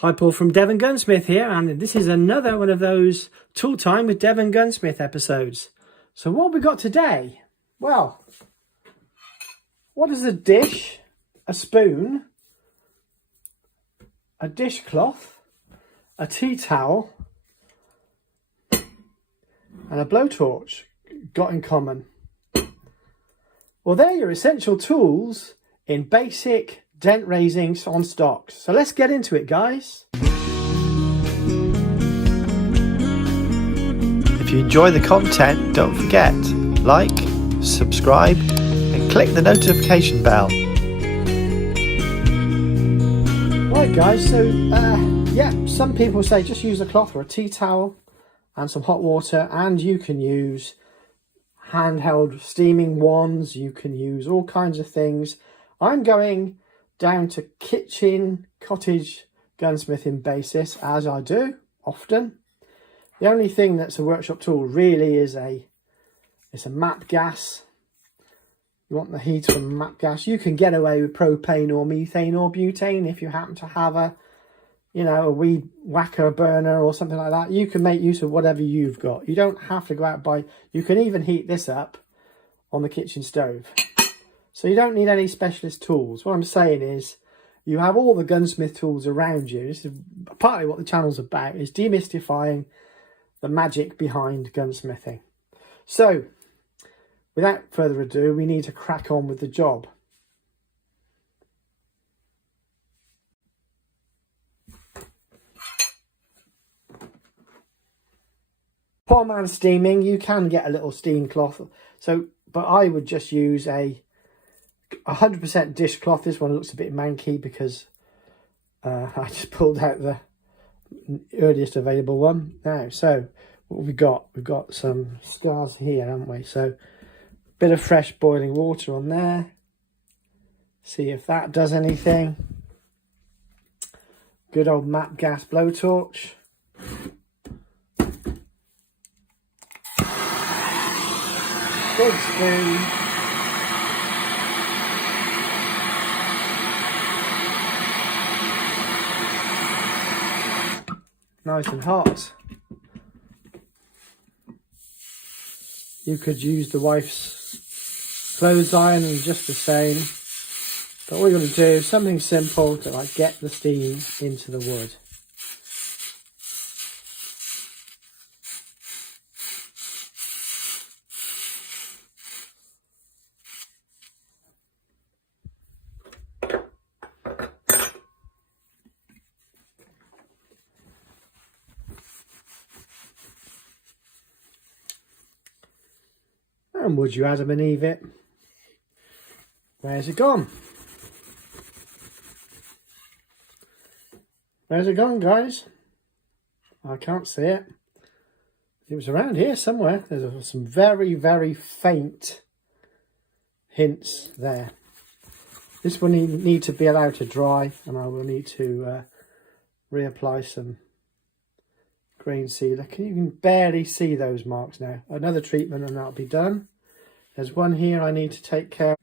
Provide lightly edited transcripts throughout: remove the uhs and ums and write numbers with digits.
Hi, Paul from Devongunsmith here, and this is another one of those Tool Time with Devongunsmith episodes. So what have we got today? Well, what is a dish, a spoon, a dishcloth, a tea towel, and a blowtorch got in common? Well, they're your essential tools in basic dent raising on stocks. So let's get into it, guys. If you enjoy the content, don't forget, like, subscribe and click the notification bell. Right guys, so yeah, some people say just use a cloth or a tea towel and some hot water, and you can use handheld steaming wands, you can use all kinds of things. I'm going down to cottage gunsmithing basis, as I do often. The only thing that's a workshop tool really is a map gas. You want the heat from map gas. You can get away with propane or methane or butane if you happen to have a weed whacker burner or something like that. You can make use of whatever you've got. You don't have to go out and buy. You can even heat this up on the kitchen stove. So you don't need any specialist tools. What I'm saying is you have all the gunsmith tools around you. This is partly what the channel's about, is demystifying the magic behind gunsmithing. So without further ado, we need to crack on with the job. While I'm steaming, you can get a little steam cloth. But I would just use a 100% dishcloth. This one looks a bit manky because I just pulled out the earliest available one. Now, so what we've got some scars here, haven't we? So bit of fresh boiling water on there. See if that does anything. Good old map gas blowtorch. Big spoon. Nice and hot. You could use the wife's clothes iron and just the same. But what we're going to do is something simple to get the steam into the wood. And would you Adam and Eve it? Where's it gone? Where's it gone, guys? I can't see it. It was around here somewhere. There's some very, very faint hints there. This will need to be allowed to dry, and I will need to reapply some grain sealer. You can barely see those marks now. Another treatment and that'll be done. There's one here I need to take care of.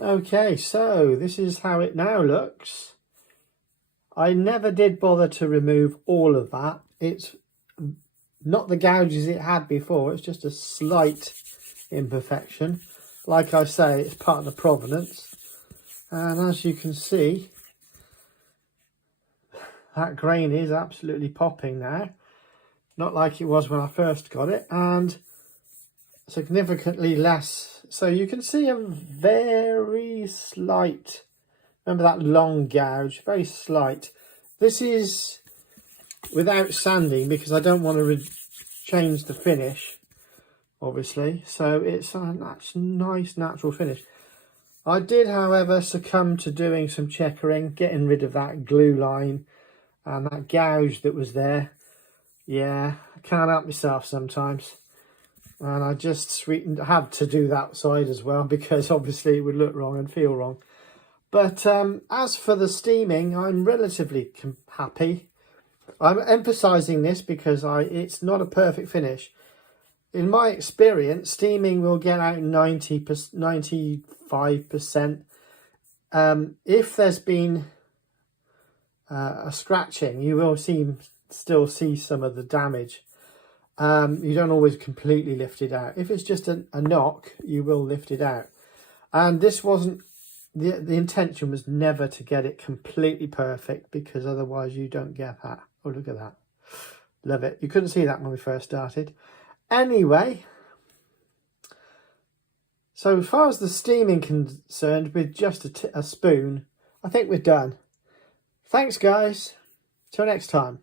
Okay, so this is how it now looks. I never did bother to remove all of that. It's not the gouges it had before, it's just a slight imperfection. Like I say, it's part of the provenance. And as you can see, that grain is absolutely popping now. Not like it was when I first got it, and significantly less. So you can see a very slight, remember that long gouge, very slight. This is without sanding because I don't want to change the finish, obviously. So it's a nice natural finish. I did, however, succumb to doing some checkering, getting rid of that glue line and that gouge that was there. Yeah, I can't help myself sometimes. And I just had to do that side as well because obviously it would look wrong and feel wrong. But as for the steaming, I'm relatively happy. I'm emphasising this because it's not a perfect finish. In my experience, steaming will get out 95%. If there's been a scratching, you will still see some of the damage. You don't always completely lift it out. If it's just a knock, you will lift it out. And this wasn't, the intention was never to get it completely perfect because otherwise you don't get that. Oh, look at that. Love it. You couldn't see that when we first started. Anyway, so as far as the steaming concerned, with just a spoon, I think we're done. Thanks, guys. Till next time.